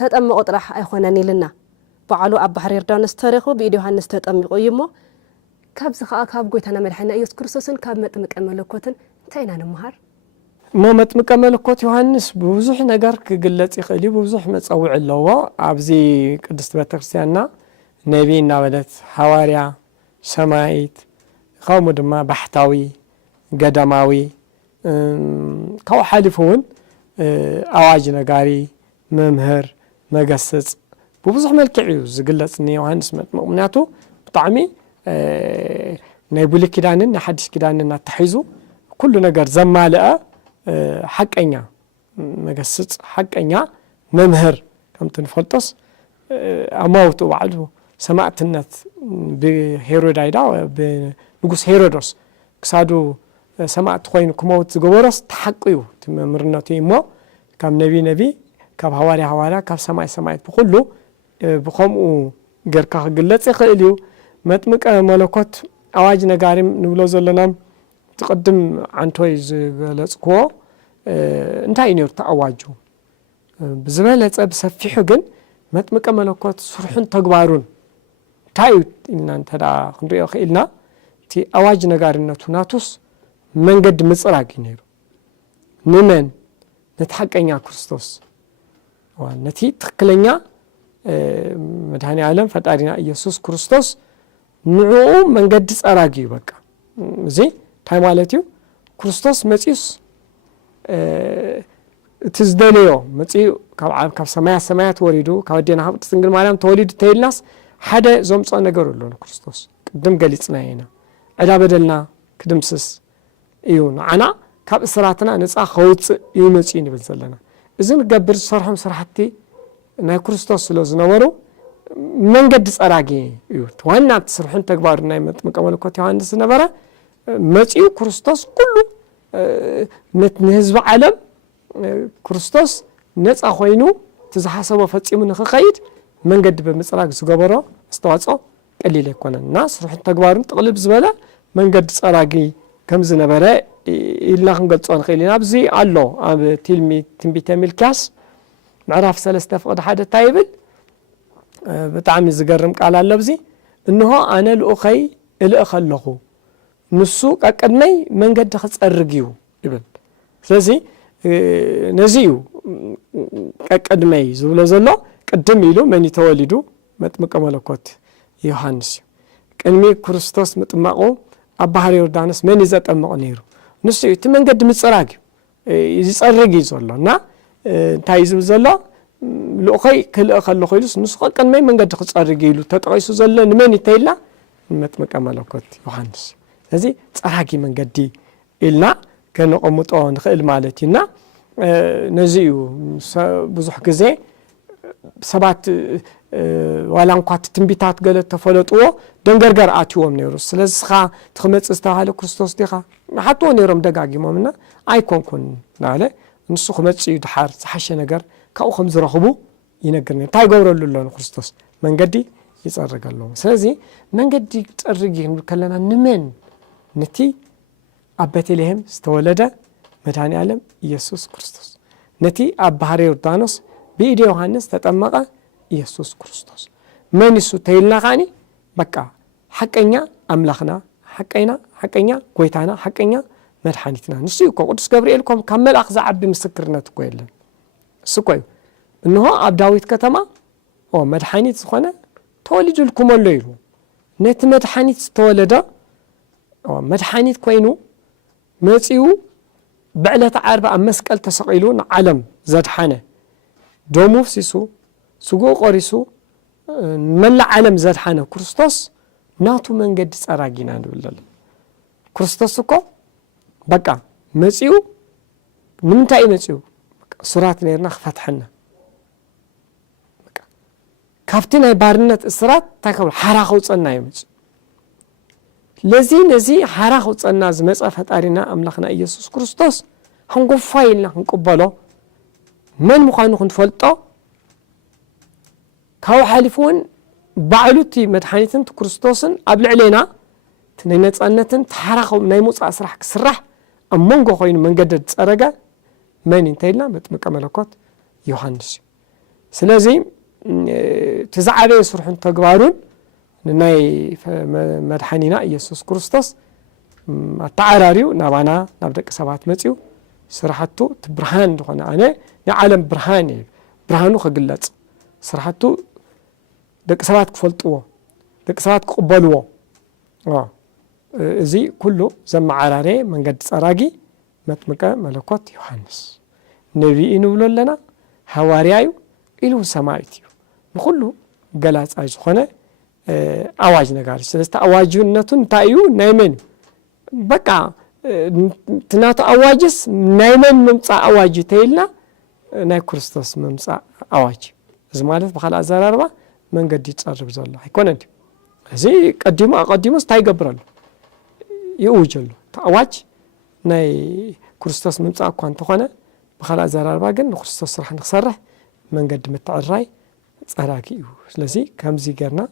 ተጠምቆ ጥራሕ ኣይኮነን ኢልና በዓሉ ኣብ ባሕሪ ዮርዳኖስ ተረኺቡ ብኢድ ዮሃንስ ተጠሚቁ እዩ እሞ ካብዚ ኸኣ ካብ ጎይታና መድሓኒና ኢየሱስ ክርስቶስን ካብ መጥምቀ መለኮትን እንታይ ኢና ንመሃር እሞ መጥምቀ መለኮት ዮሃንስ ብዙሕ ነገር ክግለጽ ይኽእል እዩ ብዙሕ መፀውዒ ኣለዎ ኣብዚ ቅድስት ቤተክርስትያንና ነቢ እናበለት ሐዋርያ ሰማይት ከምኡ ድማ ባሕታዊ ገዳማዊ ካብኡ ሓሊፉ እውን ኣዋጅ ነጋሪ መምህር መገስጽ ብብዙሕ መልክዕ እዩ ዝግለጽ ንዮሃንስ መጥምቅ ምክንያቱ ብጣዕሚ ናይ ብሉይ ኪዳንን ናይ ሓድሽ ኪዳንን ኣተሒዙ ኩሉ ነገር ዘማልአ ሓቀኛ መገስጽ ሓቀኛ መምህር ከምቲ ንፈልጦስ ኣማውቱ ባዕሉ ሰማዕትነት ብሄሮዳይዳ ብንጉስ ሄሮዶስ ክሳዱ ሰማዕቲ ኮይኑ ክመውት ዝገበሮስ ተሓቂዩ እቲ መምህርነቱ እሞ ካብ ነቢ ካብ ሐዋርያ ካብ ሰማይት ብኩሉ ብከምኡ ጌርካ ክግለጽ ይኽእል እዩ መጥምቀ መለኮት ኣዋጅ ነጋሪም ንብሎ ዘለና ትቅድም ዓንቶይ ዝገለጽክዎ እንታይ ነይሩ ተኣዋጁ ብዝበለጸ ብሰፊሑ ግን መጥምቀ መለኮት ስርሑን ተግባሩን እንታይ ኢልና እንተዳ ክንሪኦ ክኢልና እቲ ኣዋጅ ነጋሪነቱ ናቱስ መንገዲ ምጽራግ ነይሩ ንመን ነቲ ሓቀኛ ክርስቶስ ነቲ ትክክለኛ መድኃኒ ዓለም ፈጣሪና ኢየሱስ ክርስቶስ ንዕኡ መንገዲ ጸራጊ እዩ በቃ እዚ እንታይ ማለት እዩ ክርስቶስ መጺኡስ እቲ ዝደለዮ መጺኡ ካብ ሰማያት ወሪዱ ካብ ኣዴና ካብ ቅድስት ድንግል ማርያም ተወሊዱ ተይልናስ ሓደ ዘምጾ ነገር ኣሎ ክርስቶስ ቅድም ገሊጽና ኢና ዕዳ በደልና ክድምስስ እዩ ንዓና ካብ እስራትና ነጻ ከውፅእ እዩ መጺኡ ንብል ዘለና እዚ ንገብር ዝሰርሖም ስራሕቲ ናይ ክርስቶስ ስለ ዝነበሩ መንገዲ ጸራጊ እዩ ዋና ስርሑን ተግባሩ ናይ መጥምቀ መለኮት ዮሃንስ ዝነበረ መጺኡ ክርስቶስ ኩሉ ንህዝቢ ዓለም ክርስቶስ ነጻ ኮይኑ ትዝሓሰቦ ፈጺሙ ንኽኸይድ መንገዲ ብምጽራግ ዝገበሮ አስተዋጽኦ ቀሊል ኣይኮነን እና ስርሑን ተግባሩን ጥቕልብ ዝበለ መንገዲ ጸራጊ ከም ዝነበረ ኢልና ክንገልጾ ንኽእል ኢና ኣብዚ ኣሎ ኣብ ትንቢተ ሚልክያስ ምዕራፍ 3 ፍቅዲ 1 እንታይ ይብል ብጣዕሚ ዝገርም ቃል ኣሎ ኣብዚ እንሆ ኣነ ልኡኸይ እልእኽ ኣለኹ ንሱ ቀቅድመይ መንገዲ ክጸርግ እዩ ይብል ስለዚ ነዚ እዩ ቀቅድመይ ዝብሎ ዘሎ ቅድም ኢሉ መን ተወሊዱ መጥምቀ መለኮት ዮሃንስ እዩ ቅድሚ ክርስቶስ ምጥማቁ ኣብ ባሕሪ ዮርዳኖስ መን ዘጠምቕ ነይሩ ንሱ እቲ መንገዲ ምጽራግ እዩ ዝጸርግ እዩ ዘሎ እና እንታይ ዝብል ዘሎ ልኡኸይ ክልእኽ ኣለኹ ኢሉስ ንሱ ቀቅድመይ መንገዲ ክጸርግ ኢሉ ተጠቂሱ ዘሎ ንመን ተይልና መጥምቀ መለኮት ዮሃንስ ስለዚ ጸራጊ መንገዲ ኢልና ከነቐምጦ ንኽእል ማለት እዩና ነዚ እዩ ብዙሕ ግዜ ሰባት ዋላ እንኳ ትንቢታት ገለ ተፈለጥዎ ደንገርገር ኣትዎም ነይሩ ስለዚ ስኻ ትኽመጽእ ዝተባሃለ ክርስቶስ ዲኻ ሓትዎ ነይሮም ደጋጊሞምና ኣይኮንኩን ናለ ንሱ ክመጽእ እዩ ድሓር ዝሓሸ ነገር ካብኡ ከም ዝረኽቡ ይነግር ነይሩ እንታይ ገብረሉ ኣሎ ክርስቶስ መንገዲ ይጸርግ ኣሎ ስለዚ መንገዲ ይጸርግ ክንብል ከለና ንመን ነቲ ኣብ ቤተልሔም ዝተወለደ መድኃኒ ዓለም ኢየሱስ ክርስቶስ ነቲ ኣብ ባሕሪ ዮርዳኖስ ብኢድ ዮሃንስ ተጠመቀ ኢየሱስ ክርስቶስ መን እሱ ተይልና ኻኒ በቃ ሓቀኛ ኣምላኽና ሓቀኛ ጎይታና ሓቀኛ መድኃኒትና ንሱ እዩ ቅዱስ ገብርኤል ከም ካብ መልኣኽ ዝዓቢ ምስክርነት እኮ የለን እሱ እኮ እዩ እንሆ ኣብ ዳዊት ከተማ መድኃኒት ዝኾነ ተወሊዱልኩም ኣሎ ኢሉ ነቲ መድኃኒት ዝተወለደ መድኃኒት ኮይኑ መጺኡ ብዕለተ ዓርብ ኣብ መስቀል ተሰቂሉ ንዓለም ዘድሓነ ደሙ ፍሲሱ ስጉኡ ቆሪሱ ملا عالم زدحانه كريستوس ناتو من قد سراجينا نقول كريستوس كو بقى مسيو نمتاي مسيو سرات نيرنا فتحنا كافتنا بارنت اسرات تاكل حراخو صنا يمص لذي حراخو صنا زمص فطارينا املاخنا ኢየሱስ ክርስቶስ هنقفايلنا هنقبلو من مخانو نفلطو كاو حالفون بعلوتي مدحانيتن كريستوسن ابل علينا تنينصانتن تحراخو ناي موص اسرح كسرح امونغو خوين منجدد صرغا من انتيلا مطمق ملكوت يوحنس سلازي تزعبي يسرحون تغبارون ناي مدحانينا ኢየሱስ ክርስቶስ አታዓራሪው ናባና ናብደቅ ሰባት መጽዩ ስራሐቱ ትብርሃን እንደሆነ አነ የዓለም ብርሃን ብርሃኑ ከግለጽ ስራሐቱ ደቅ ሰባት ክፈልጥዎ ደቅ ሰባት ክቅበልዎ እዚ ኩሉ ዘመዓራሬ መንገድ ጸራጊ መጥምቀ መለኮት ዮሐንስ ነቢይ ንብሎ ለና ሐዋርያዩ ኢሉ ሰማዕት እዩ ንኩሉ ገላጻ ዝኾነ አዋጅ ነጋሪ ስለዚህ አዋጅነቱን ታዩ ናይመን በቃ ትናቱ አዋጅስ ናይመን መምጻ አዋጅ ተይልና ናይ ክርስቶስ መምጻ አዋጅ እዚ ማለት በኋላ አዘራርባ መንገድ ይጻርብ ዘሎ አይኮነን እዚ ቀዲሙስ ታይገብራሉ ይውጀሉ አዋጅ ናይ ክርስቶስ መምጻ እንኳን ተኾነ በኋላ አዘራርባ ግን ክርስቶስ ስራሕ ንክሰርሕ መንገድ ምትዕራይ ጸራጊ እዩ ስለዚህ ከምዚ ገርና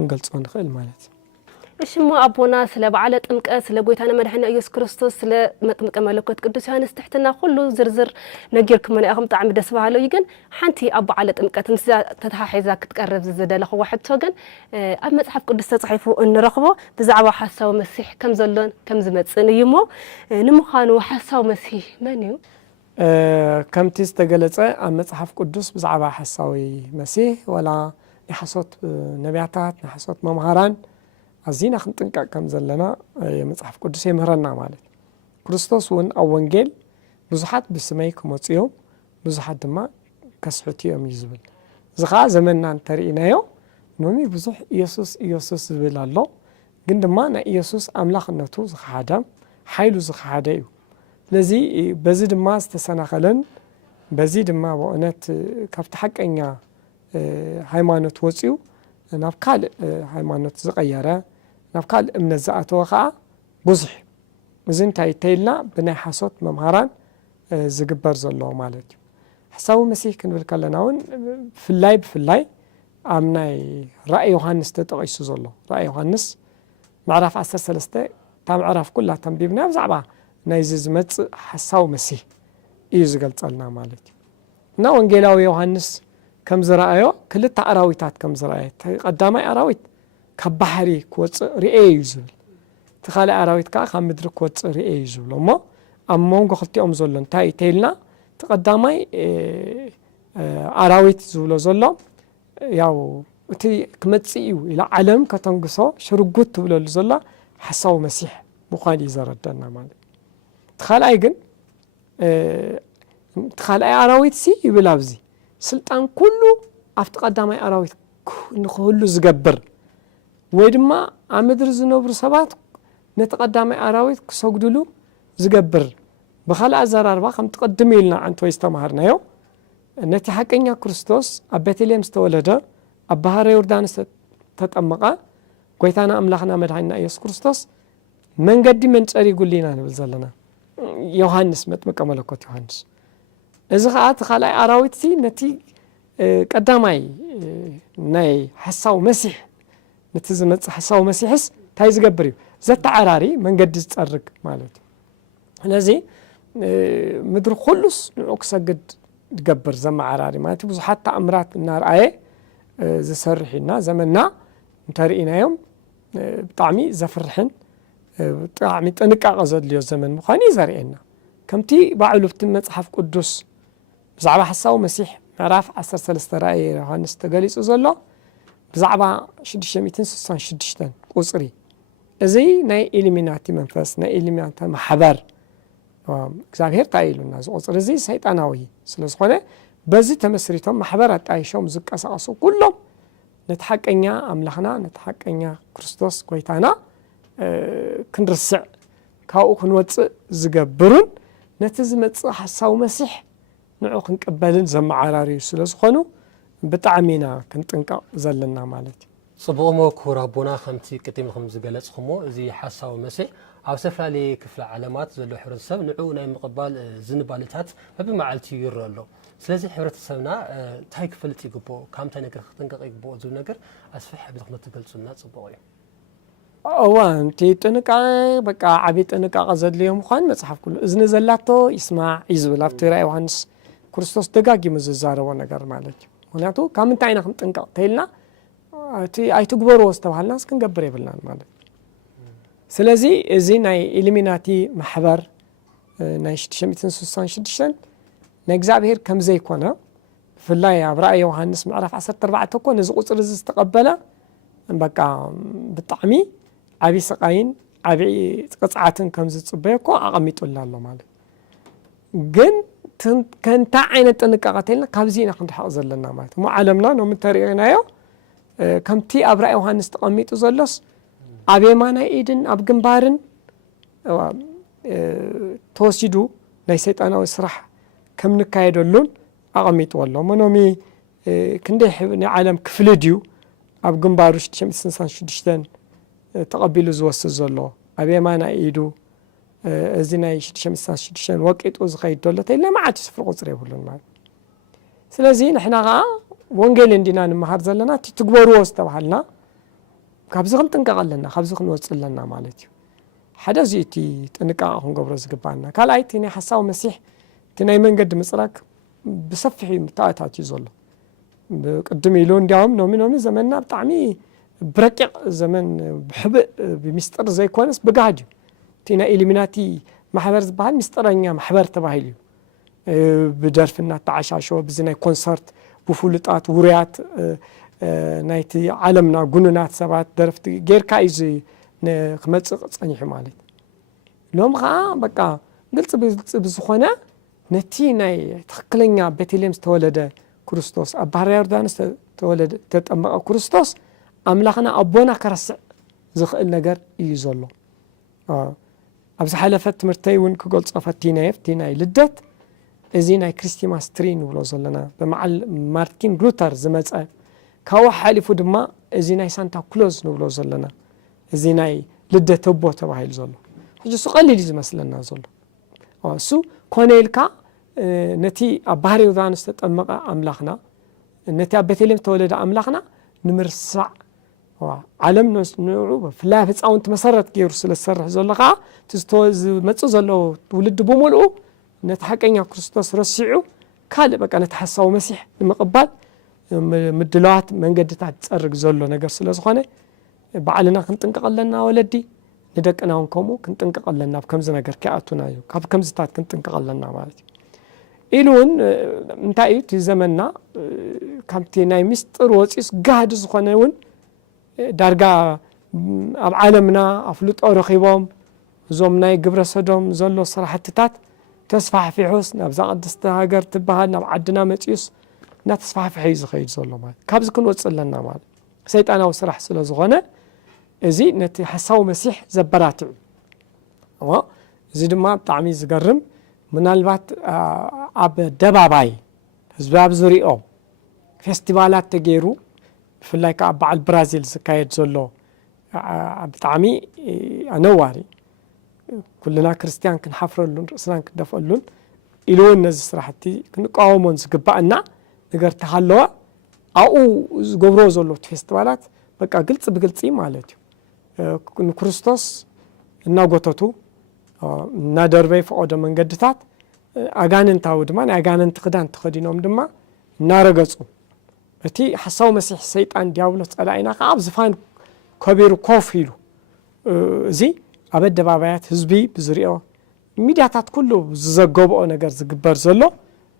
እንገልጾ ንኽእል ማለት እሽሞ አቦና ስለ በዓለ ጥምቀት ስለ ጎይታና መድኃኒና ኢየሱስ ክርስቶስ ስለ መጥምቀ መለኮት ቅዱስ ዮሐንስ ትሕትና ሁሉ ዝርዝር ነጊርኩም እኔ ጣዕሚ ደስ በሃለው ይግን ሓንቲ ኣብ በዓለ ጥምቀት ምስ ተተሓሒዛ ክትቀርብ ዝደለኹ ዋሕቶ ግን ኣብ መጽሓፍ ቅዱስ ተጻሒፉ እንረኽቦ ብዛዕባ ሓሳው መሲሕ ከም ዘሎን ከም ዝመጽን እዩሞ ንምዃኑ ሓሳው መሲሕ መን እዩ ከምቲ ዝተገለጸ ኣብ መጽሓፍ ቅዱስ ብዛዕባ ሓሳዊ መሲሕ ወላ ንሓሶት ነቢያታት ንሓሶት መምሃራን አዚና ክንጥንቀቅ ከም ዘለና የመጽሐፍ ቅዱስ ይምህረና ማለት ክርስቶስ ወን ኣብ ወንጌል ብዙሓት ብስመይ ክመጽዮም ብዙሓት ድማ ከስሑትዮም ይዝብል ዝኻ ዘመንና እንተርእናዮ ኖሚ ብዙሕ ኢየሱስ ዝብል ኣሎ ግን ድማ ናይ ኢየሱስ ኣምላኽነቱ ዝኸሓደ ሓይሉ ዝኸሓደ እዩ ስለዚ በዚ ድማ ዝተሰናኸለን በዚ ድማ በእውነት ካብቲ ሓቀኛ ሃይማኖት ወፂኡ ናብ ካልእ ሃይማኖት ዝቀየረ ናብ ካልእ እምነት ዝኣተወ ከዓ ብዙሕ እዚ እንታይ ተይልና ብናይ ሓሶት መምሃራን ዝግበር ዘሎ ማለት እዩ ሓሳቡ መሲሕ ክንብል ከለና እውን ብፍላይ ኣብ ናይ ራእይ ዮሐንስ ተጠቂሱ ዘሎ ራእይ ዮሐንስ ምዕራፍ 13 ታብ ምዕራፍ ኩላ ተንቢብና ብዛዕባ ናይዚ ዝመጽእ ሓሳቡ መሲሕ እዩ ዝገልጸልና ማለት እዩ እና ወንጌላዊ ዮሐንስ ከም ዝረአዮ ክልተ ኣራዊታት ከም ዝረአየ ቀዳማይ ኣራዊት ካብ ባሕሪ ክወፅእ ርኤ እዩ ዝብል እቲ ካልእ ኣራዊት ከዓ ካብ ምድሪ ክወፅእ ርኤ እዩ ዝብሎ እሞ ኣብ መንጎ ክልቲኦም ዘሎ እንታይ ተይልና እቲ ቀዳማይ ኣራዊት ዝብሎ ዘሎ ያው እቲ ክመጽእ እዩ ኢላ ዓለም ከተንግሶ ሽርጉት ትብለሉ ዘሎ ሓሳቡ መሲሕ ምዃኑ እዩ ዘረደና ማለት እቲ ካልኣይ ግን እቲ ካልኣይ ኣራዊት ሲ ይብል ኣብዚ ስልጣን ኩሉ ኣብቲ ቀዳማይ ኣራዊት ንኽህሉ ዝገብር ወይ ድማ ኣብ ምድሪ ዝነብሩ ሰባት ነቲ ቀዳማይ ኣራዊት ክሰግድሉ ዝገብር ብኻልእ ኣዘራርባ ከም ትቀድም ኢልና ዓንተ ወይ ዝተማሃርናዮ ነቲ ሓቀኛ ክርስቶስ ኣብ ቤተልሔም ዝተወለደ ኣብ ባሕረ ዮርዳኖስ ተጠመቐ ጎይታና ኣምላኽና መድኃኒና ኢየሱስ ክርስቶስ መንገዲ መንጨሪ ጉሊና ንብል ዘለና ዮሐንስ መጥምቀ መለኮት ዮሐንስ እዚ ከዓ እቲ ካልኣይ ኣራዊት ነቲ ቀዳማይ ናይ ሓሳው መሲሕ ነቲ ዝመጽእ ሓሳው መሲሕስ እንታይ ዝገብር እዩ ዘተዓራሪ መንገዲ ዝጸርግ ማለት እዩ ስለዚ ምድሪ ኩሉስ ንዑ ክሰግድ ዝገብር ዘመዓራሪ ማለት እዩ ብዙሓት ተኣምራት እናርኣየ ዝሰርሕና ዘመንና እንተርእናዮም ብጣዕሚ ዘፍርሕን ብጣዕሚ ጥንቃቐ ዘድልዮ ዘመን ምዃኑ እዩ ዘርእየና ከምቲ ባዕሉ ብቲ መጽሓፍ ቅዱስ ብዛዕባ ሓሳው መሲሕ ምዕራፍ 13 ራእይ ዮሐንስ ተገሊጹ ዘሎ ብዛዕባ 666 ቁጽሪ እዚ ናይ ኢሉሚናቲ መንፈስ ናይ ኢሉሚናቲ ማሕበር እግዚአብሔር ታይሉና ዝቁጽሪ እዚ ሰይጣናዊ ስለ ዝኾነ በዚ ተመስሪቶም ማሕበር አጣይሾም ዝቀሳቀሱ ኩሎም نتحقنيا أملاخنا نتحقنيا كريستوس قويتانا كنرسع كاو كنوص زغبرون نتزمص حساو مسيح نعو كنقبلن زمعراري ስለዝኾኑ بطعمينا كنطنقق زلنا مالتي صبومو كورابونا خمتي كتيمكم زغلصخمو ازي حساو مسيح او سفالي كفل علامات زلو حرسب نعو ناي مقبال زنبالتات بمعلتي يرلو ስለዚህ ህብረተሰብና ታይ ክፈልጥ ይግቦ ካምታ ነገር ተንቀቅ ይግቦ ዙ ነገር አስፈህ ብትخمት ትገልጹና ጽበው أوان تي تنقع بقى عبي تنقع زدليهم خان مصحف كله إذن زلاتو يسمع يزول أفترى يوحنس كريستوس دقاقي مززاره ونقر مالك ونعطو كامن تاينا خم تنقع تيلنا تي أي تقبرو استوحال ناس كن قبري بلان مالك سلازي إذن ناي إليميناتي محبر ناي شتشميتن سوسان شتشن نقزاب هير كم زي كونا في الله يبرأي يوحنس معرف 14 تكون نزقوص رزز تقبله بقى بطعمي عبي سقاين عبي قصعاتن كم زصبيكو اقميطولا الله مالك ግን كنتا عينت تنققتلنا كابزينا كنحق زلنا مالك مو عالمنا نو مترينايو كمتي ابرا يوحنس تقميطو زلس ابي مانا ايدن اب جنبارن توسيدو ناي سيطاناوي سراح كم نكايدولون اقميطو والله منومي كندي حبني عالم كفلديو أب جنباروش تشمس إنسان شدشتن تقبلوا زوست زلوا أبي ما نعيدو زيناي تشمس إنسان شدشتن وقت أزخي دولة إلا ما عاد يسفر قصري بقولون ما سلازين إحنا وانجيل عندنا نمهار زلنا تتقبروا واستوحلنا كابزغن تنقلنا خابزغن وصلنا مالتي حدا زيتي تنقاهم قبر زقبانا كالاي تيني حساو مسيح تناي من قد مصرك بصفحي متاعتي زلوا قدم يلون داوم نومي زماننا بطعمي برقق زمن بحبق بمسطر زي كونس بقاجو تينا إليميناتي محبر زبال مسطرانيا محبر تباهيليو بدرفنا تعشاشو بزناي كونسرت بفولطات وريات نايتي عالمنا قنونات سبات درفت غير كايزي خمص صنيح مالت لوم بقى قلت بزخونه نتي ناي تخكلنيا بتليم تولده كريستوس أبهر يردانس تولد تتأمق كريستوس أملاخنا أبونا كرسع زخل نجار يزولو أبز حلفت مرتين كقول صفت تيناي لدت إزيناي كريستي ماسترين ولا زلنا بمعل مارتين لوثر زمت كوا حالفو دما إزيناي سانتا كلوز ولا زلنا إزيناي لدت أبو تبعي زولو جسوا قليل مثلنا زولو سو كونيلكا نتي أبهري وذان استتأمق أملاخنا نتي أبتلم تولد أملاخنا نمرسع علم نوعو في الله فتساونت مسرت كيرسل السرح زلقا تستوز متصزلو تولد بمولو نتحقنيا كريستوس رسعو كالي بقى نتحساو مسيح المقبال مدلوات منقدتات تصرق زلو نقر سلازخاني بعلنا كنتنقق لنا ولدي ندقنا ونكمو كنتنقق لنا بكمز نقر كأتونا يو كمزتات كنتنقق لنا مالتي إلون انتاي في زمننا كامتي ناي مستر وصيس قاعد زخونون دارغا اب عالمنا افلط رخيبهم زوم ناي قبر سدوم زلو صراحتታት تسفح في حسن ابزا قدست هاجر تبهال ناب عدنا مصيس نا تسفح في حيز خيد زلو مال كابز كن وصلنا مال سيطاناو سراح سلا زغونه ازي نتي حساو مسيح زبراتو زي دما طعمي زقرم منالبات أب دباباي زباب زريئو فيستيفالات تجيرو في اللايك أب على البرازيل سكايت زلو بطعمي أنواري كلنا كريستيان كن حفرلون رأسنا كدفقلون إلون نزس راحتي كن قاومون زقبقنا نقر تحلوا أو زقبرو زلو فيستيفالات بقى قلت بقلتي مالتي كريستوس ناقوتتو نادربي فقود من قدتات أجانن تاود ما أجانن تخدان تخدينهم دما نارجسو بتي حسوا مسيح سيطان ديابلوس على عينك عبزفان كبير كوفيلو زي أبد بابات حزبي بزريقه ميدياتات كله زقبوا نجار زقبر زلو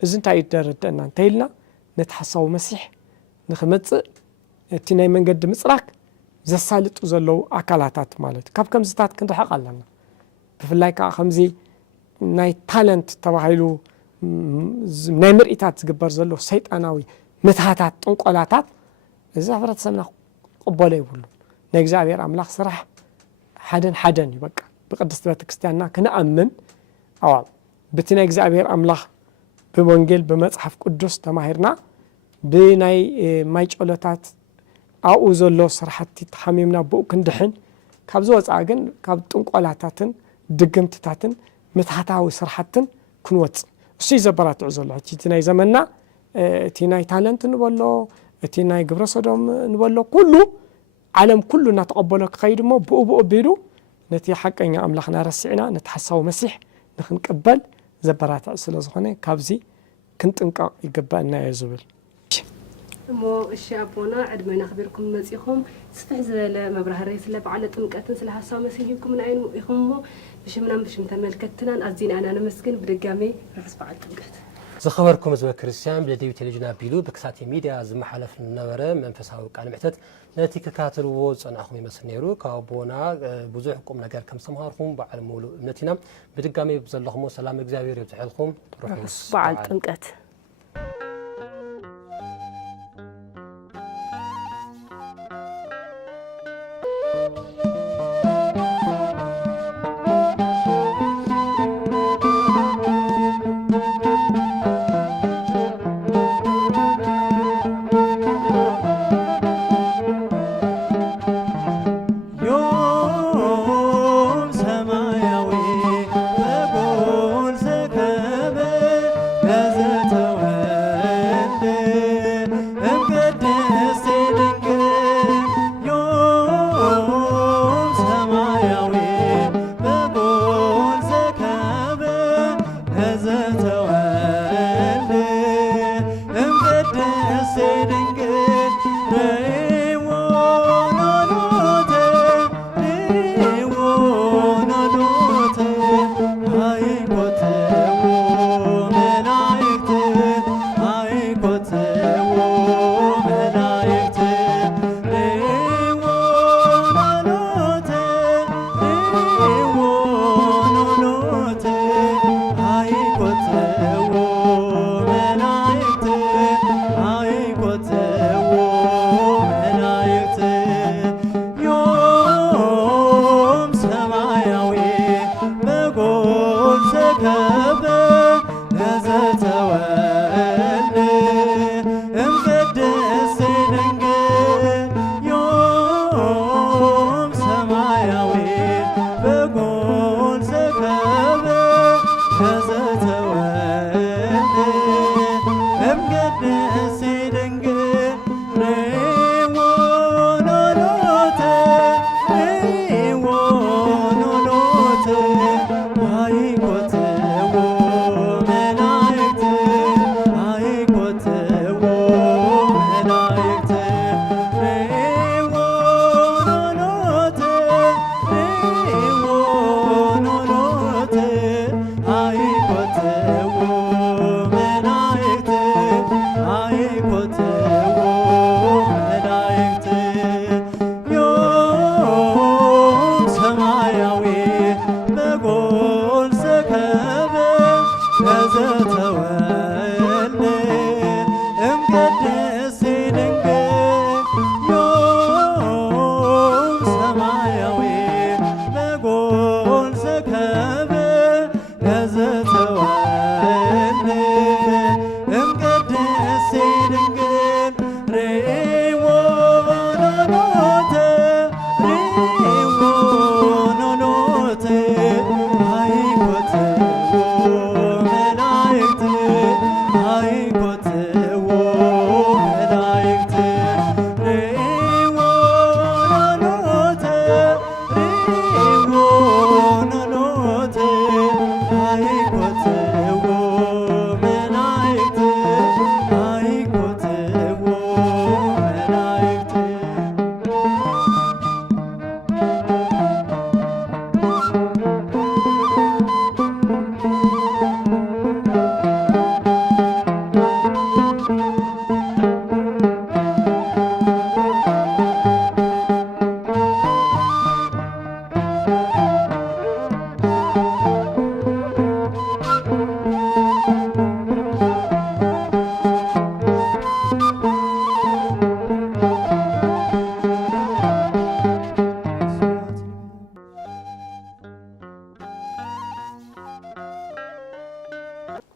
إذن تايد دردنا تيلنا نتحسوا مسيح نخمت تناي من قد مصراك زسالت زلو أكلاتات مالت كاب كم زتات كنت حق لنا في اللايك خمزي ناي تالنت تبعيلو ناي مرئتات زقبر زلو سيطاناوي متهاتات تنقلاتات إذا فرت سمنا قبله يقولون نجزابير أملاخ صراحة حدن يبقى بقدس بتكستياننا كنا أمن أو بتنا جزابير أملاخ بمنجل بمصحف قدوس تماهرنا بناي مايج أولتات أو زلوا صراحة تحميمنا بوك ندحن كابزوز عجن كاب تنقلاتاتن دقمتاتن متحتاوي صراحةن كنوت شيء زبرات عزله تيناي زمننا تيناي تالنت نبلو تيناي جبر صدام نبلو كله عالم كله نتقبله خير ما بقو بيرو نتي حقنا أملاخنا رسعنا نتحسوا مسيح نقبل زبرات عسل زخنة كابزي كنت انقا يقبلنا يزول مو الشابونا عدمنا خبركم مسيحهم سفحزل مبرها الرئيس اللي بعلى طمقاتن سلا حسوا مسيحكم من عين يخمو بش متملكتنا أزين أنا نمسكن بدقامي رحس بعد طمقات زخبركم زوا كريستيان بلديو تلفزيون بيلو بكساتي ميديا زم حلف النبره منفساوي قال معتت نتي كاتلو صنعهم يمسل نيرو كابونا بزح قوم نجار كم سمهاركم بعد مولو امنتنا بدقامي بزلخمو سلام እግዚአብሔር يبتحلكم روحوا بعد طمقات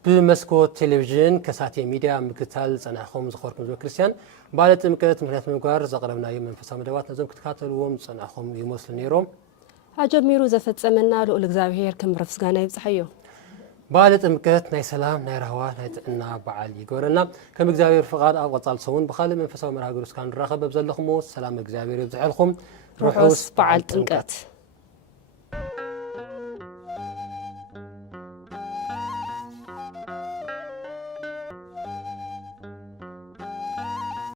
بمسكوت تلفزيون كساتي ميديا مكتال صنعكم زخوركم زو كريستيان بعد ጥምቀት ምክንያት ምግባር ዘቀረብና የመንፈሳዊ መደባት ነዞም ክትካተልዎም ጽናኹም ይመስሉ ነይሮም አጀሚሩ ዘፈጸመና ልዑል እግዚአብሔር ክብር ምስጋና ይብጽሐዮ بعد ጥምቀት ናይ ሰላም ናይ ረህዋ ናይ ጥዕና በዓል ይገበረና ከም እግዚአብሔር ፍቃድ ኣብ ቀጻል ሰውን በኻለ መንፈሳዊ መርሃ ግብር እስካን ረኸበ ዘለኹም ሰላም እግዚአብሔር ይብጽሐልኩም ሩሑስ በዓል ጥምቀት